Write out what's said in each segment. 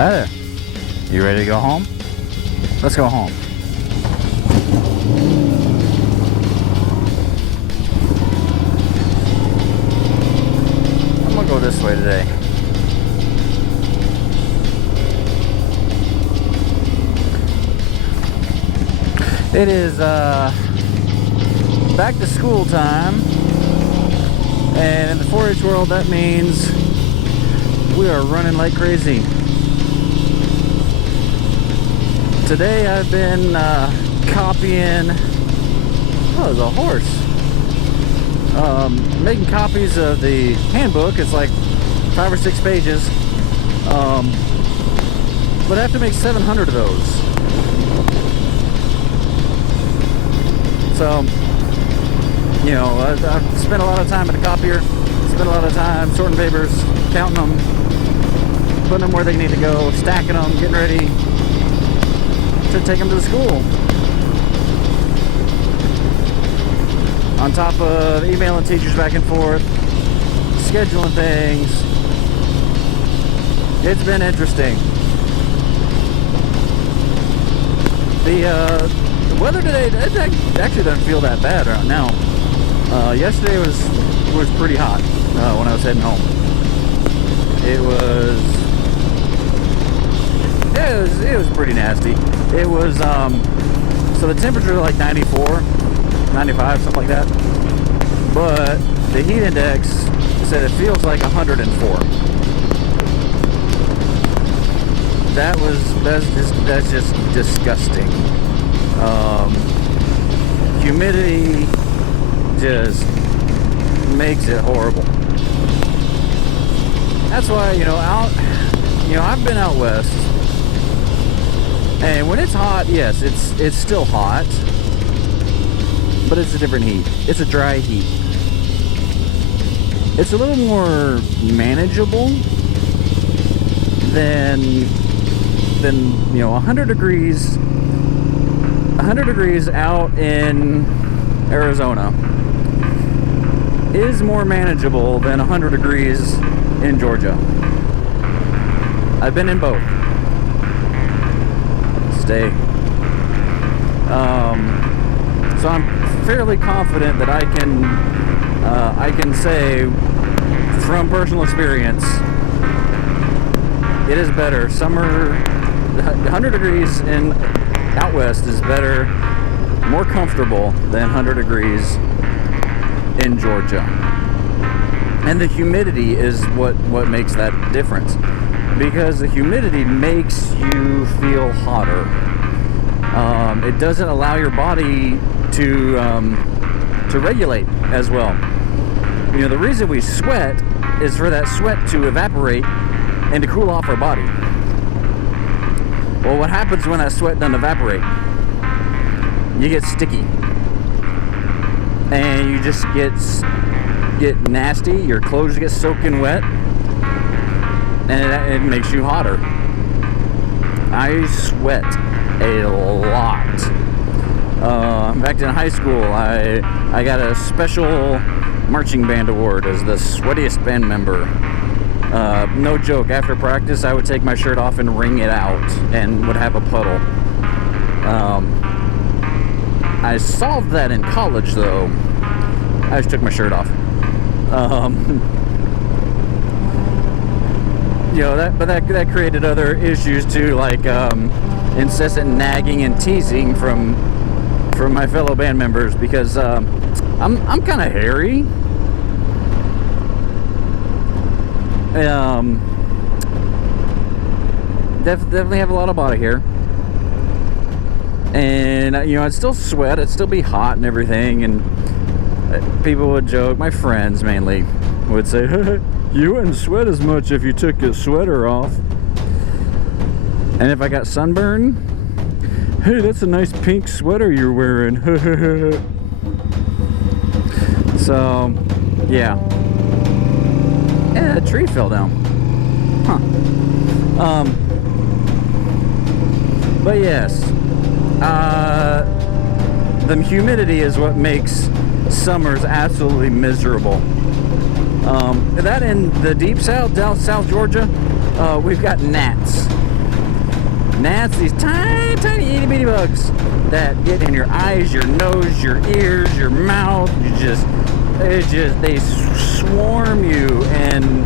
Hi there. You ready to go home? Let's go home. I'm gonna go this way today. It is back to school time, and in the 4-H world that means we are running like crazy. Today I've been copying, oh, there's a horse. Making copies of the handbook. It's like 5 or 6 pages, but I have to make 700 of those. So, you know, I've spent a lot of time at a copier, spent a lot of time sorting papers, counting them, putting them where they need to go, stacking them, getting ready to take them to the school. On top of emailing teachers back and forth, scheduling things. It's been interesting. The weather today, it actually doesn't feel that bad right now. Yesterday was pretty hot when I was heading home. It was pretty nasty. It was so the temperature was like 94, 95, something like that. But the heat index said it feels like 104. That's just disgusting. Humidity just makes it horrible. That's why, I've been out west, and when it's hot, yes, it's still hot, but it's a different heat. It's a dry heat. It's a little more manageable than 100 degrees. 100 degrees out in Arizona is more manageable than 100 degrees in Georgia. I've been in both. Stay. So I'm fairly confident that I can say from personal experience, it is better. Summer, 100 degrees in out west is better, more comfortable than 100 degrees in Georgia. And the humidity is what makes that difference, because the humidity makes you feel hotter. It doesn't allow your body to regulate as well. The reason we sweat is for that sweat to evaporate and to cool off our body. Well, what happens when that sweat doesn't evaporate? You get sticky, and you just get nasty. Your clothes get soaking wet, and it makes you hotter. I sweat a lot. Back in high school, I got a special marching band award as the sweatiest band member. No joke, after practice I would take my shirt off and wring it out and would have a puddle. I solved that in college though. I just took my shirt off. That created other issues too, like incessant nagging and teasing from my fellow band members, because I'm kind of hairy. Definitely have a lot of body hair, and I'd still sweat, I'd still be hot and everything, and people would joke, my friends mainly would say, you wouldn't sweat as much if you took your sweater off. And if I got sunburn, hey, that's a nice pink sweater you're wearing. So yeah, a tree fell down. But yes, the humidity is what makes summers absolutely miserable. That in the deep south, down South Georgia, we've got gnats. gnats, these tiny, tiny itty bitty bugs that get in your eyes, your nose, your ears, your mouth. They swarm you and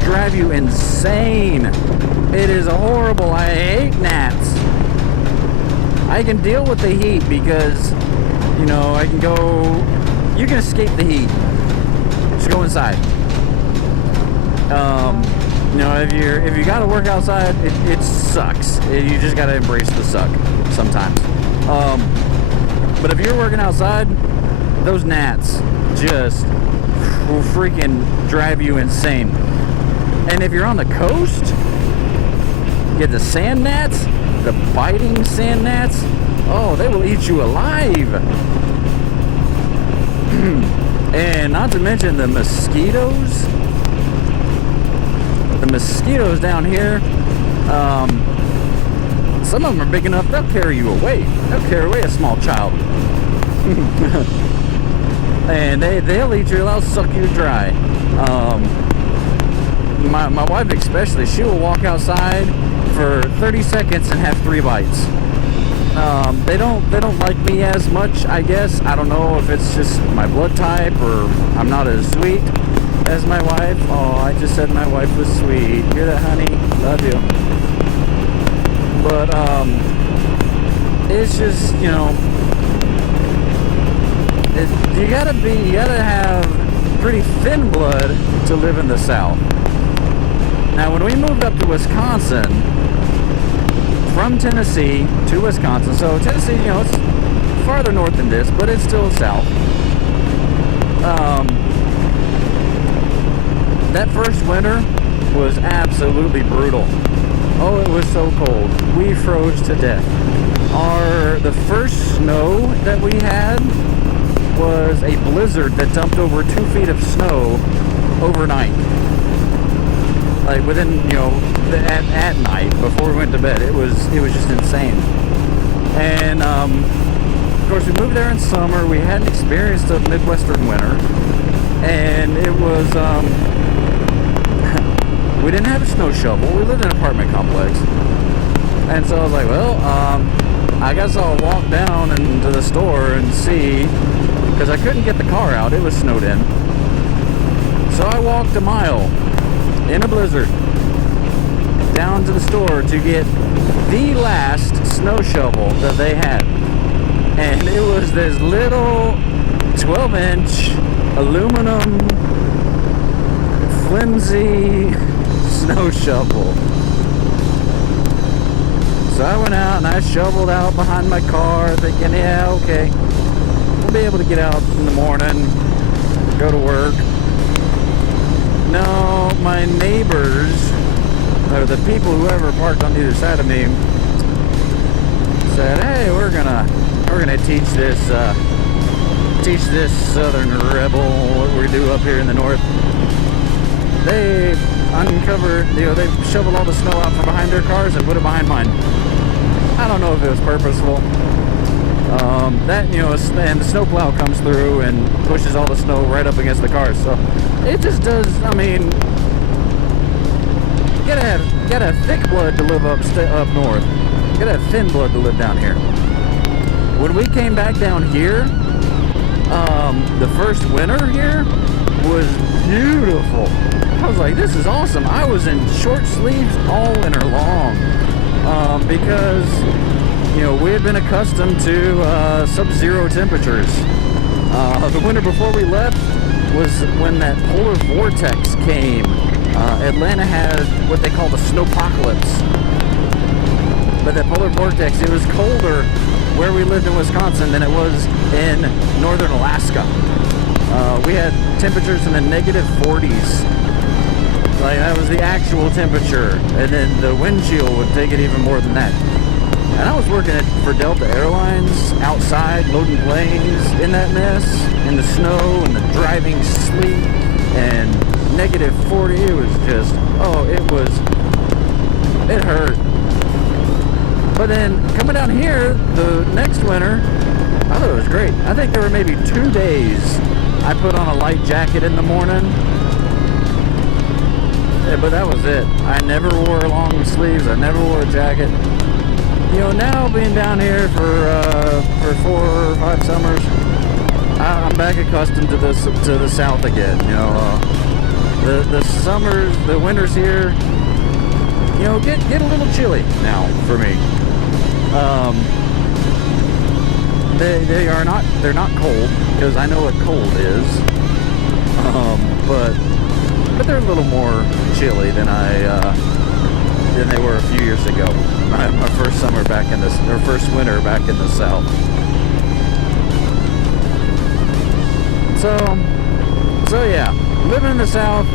drive you insane. It is horrible. I hate gnats. I can deal with the heat because, you know, you can escape the heat. Just go inside. You know, if you got to work outside, it sucks. You just got to embrace the suck sometimes. But if you're working outside, those gnats just will freaking drive you insane. And if you're on the coast, you get the sand gnats, the biting sand gnats. Oh, they will eat you alive. And not to mention the mosquitoes. The mosquitoes down here, some of them are big enough, they'll carry you away. They'll carry away a small child. And they'll eat you, they'll suck you dry. My wife especially, she will walk outside for 30 seconds and have 3 bites. They don't like me as much, I guess. I don't know if it's just my blood type or I'm not as sweet as my wife. Oh, I just said my wife was sweet. Hear that, honey? Love you. But it's just, you know, you gotta have pretty thin blood to live in the South. Now, when we moved up to Wisconsin, from Tennessee to Wisconsin, so Tennessee, you know, it's farther north than this, but it's still south. That first winter was absolutely brutal. Oh, it was so cold. We froze to death. The first snow that we had was a blizzard that dumped over 2 feet of snow overnight. Like within, you know, at night before we went to bed. It was just insane. And of course we moved there in summer. We hadn't experienced a Midwestern winter, and it was we didn't have a snow shovel. We lived in an apartment complex, and so I was like, well, I guess I'll walk down into the store and see, because I couldn't get the car out. It was snowed in. So I walked a mile in a blizzard down to the store to get the last snow shovel that they had. And it was this little 12-inch aluminum flimsy snow shovel. So I went out and I shoveled out behind my car thinking, yeah, okay, we'll be able to get out in the morning, go to work. No, my neighbors, or the people, whoever parked on either side of me, said, hey, we're gonna teach this southern rebel what we do up here in the north. They uncovered, you know, they shoveled all the snow out from behind their cars and put it behind mine. I don't know if it was purposeful. That, you know, and the snowplow comes through and pushes all the snow right up against the cars. So it just does. I mean, you gotta have thick blood to live up north. You gotta have thin blood to live down here. When we came back down here, the first winter here was beautiful. I was like, this is awesome. I was in short sleeves all winter long, because, you know, we had been accustomed to sub-zero temperatures. The winter before we left was when that polar vortex came. Atlanta had what they call the snowpocalypse. But that polar vortex, it was colder where we lived in Wisconsin than it was in northern Alaska. We had temperatures in the negative 40s. Like, that was the actual temperature. And then the wind chill would take it even more than that. And I was working for Delta Airlines outside, loading planes in that mess, in the snow and the driving sleet and negative 40. It was just, it hurt. But then coming down here, the next winter, I thought it was great. I think there were maybe 2 days I put on a light jacket in the morning. but that was it. I never wore long sleeves. I never wore a jacket. You know, now being down here for 4 or 5 summers, I'm back accustomed to the South again. You know, the summers, the winters here, you know, get a little chilly now for me. They're not cold, because I know what cold is. But they're a little more chilly than than they were a few years ago. My first summer back in or first winter back in the South. So yeah, living in the South,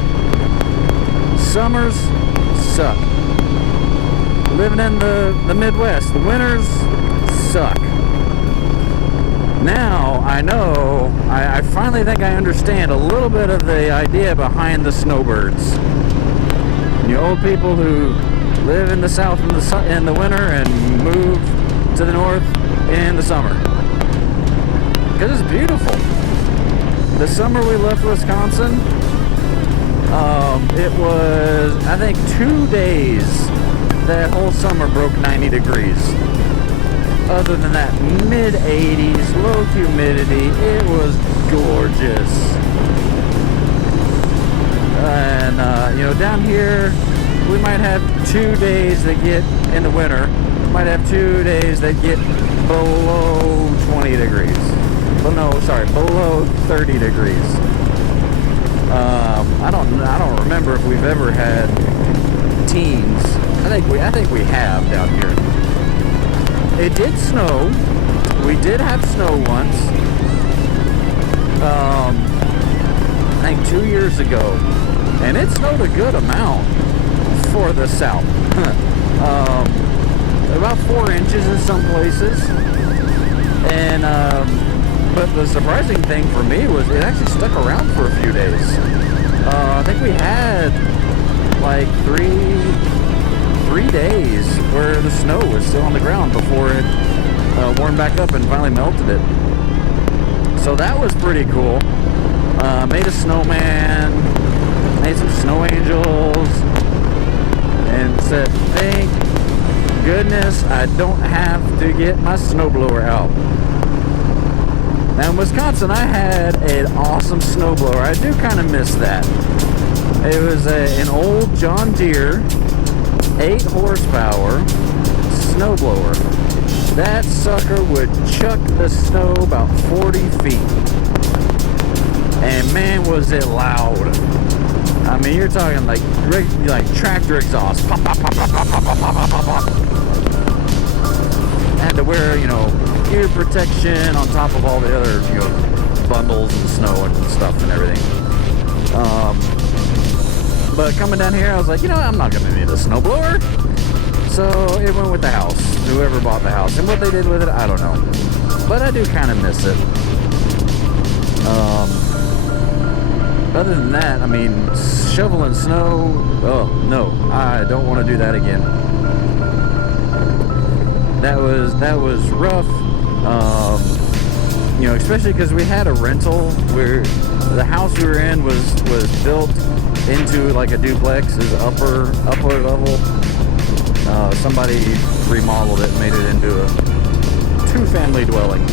summers suck. Living in the Midwest, the winters suck. Now I know, I finally think I understand a little bit of the idea behind the snowbirds. You old people who live in the South in the winter and move to the North in the summer. Because it's beautiful. The summer we left Wisconsin, it was, I think, 2 days that whole summer broke 90 degrees. Other than that, mid-80s, low humidity, it was gorgeous. And, you know, down here, we might have 2 days that get, in the winter, might have 2 days that get below 20 degrees. Well, no, sorry, below 30 degrees. I don't remember if we've ever had teens. I think we have down here. It did snow. We did have snow once. I think 2 years ago. And it snowed a good amount for the South. About 4 inches in some places. And, but the surprising thing for me was it actually stuck around for a few days. I think we had like three days where the snow was still on the ground before it warmed back up and finally melted it. So that was pretty cool. Made a snowman, made some snow angels, and said, thank goodness I don't have to get my snowblower out. Now in Wisconsin I had an awesome snowblower. I do kind of miss that. It was an old John Deere 8 horsepower snowblower. That sucker would chuck the snow about 40 feet. And man, was it loud. I mean, you're talking like tractor exhaust. Pop, pop, pop, pop, pop, pop, pop, pop, pop, pop. I had to wear, you know, ear protection on top of all the other, you know, bundles and snow and stuff and everything. But coming down here, I was like, you know, I'm not going to need a snowblower. So it went with the house, whoever bought the house. And what they did with it, I don't know. But I do kind of miss it. Other than that, I mean, shoveling snow, oh, no, I don't want to do that again. That was rough. You know, especially because we had a rental where the house we were in was built into like a duplex, is upper level. Somebody remodeled it and made it into a 2-family dwelling.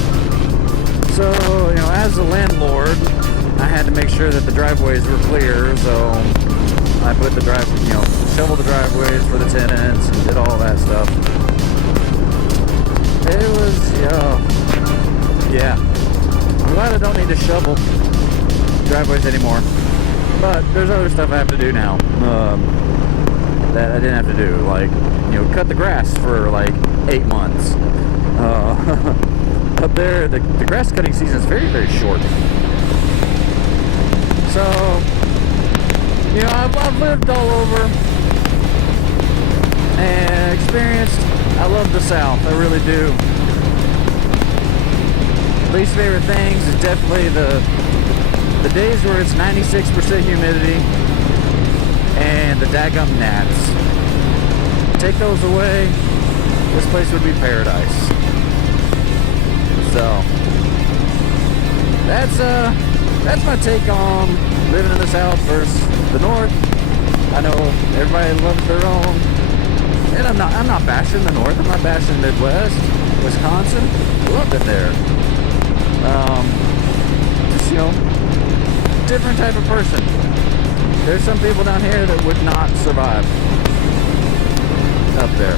So, you know, as a landlord, I had to make sure that the driveways were clear, so I put the shoveled the driveways for the tenants and did all that stuff. It was, yeah. I'm glad I don't need to shovel driveways anymore. But there's other stuff I have to do now that I didn't have to do, like, you know, cut the grass for like 8 months. Up there, the grass cutting season is very, very short. So, you know, I've lived all over and experienced. I love the South, I really do. Least favorite things is definitely the days where it's 96% humidity and the daggum gnats. Take those away, this place would be paradise. So that's my take on living in the South versus the North. I know everybody loves their own, and I'm not bashing the North. I'm not bashing the Midwest, Wisconsin. Loved it there. Just, you know, different type of person. There's some people down here that would not survive up there.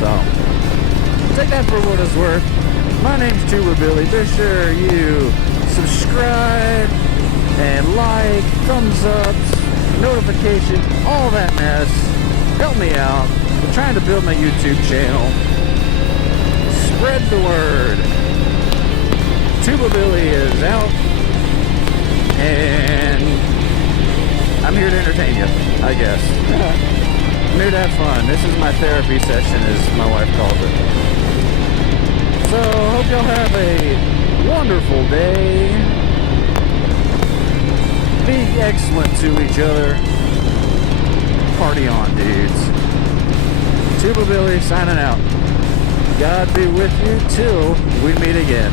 So take that for what it's worth. My name's Tuba Billy. Be sure you subscribe and like, thumbs ups, notification, all that mess. Help me out. I'm trying to build my YouTube channel. Spread the word. Tuba Billy is out, and I'm here to entertain you, I guess. I'm here to have fun. This is my therapy session, as my wife calls it. So, hope y'all have a wonderful day. Be excellent to each other. Party on, dudes. Tuba Billy signing out. God be with you till we meet again.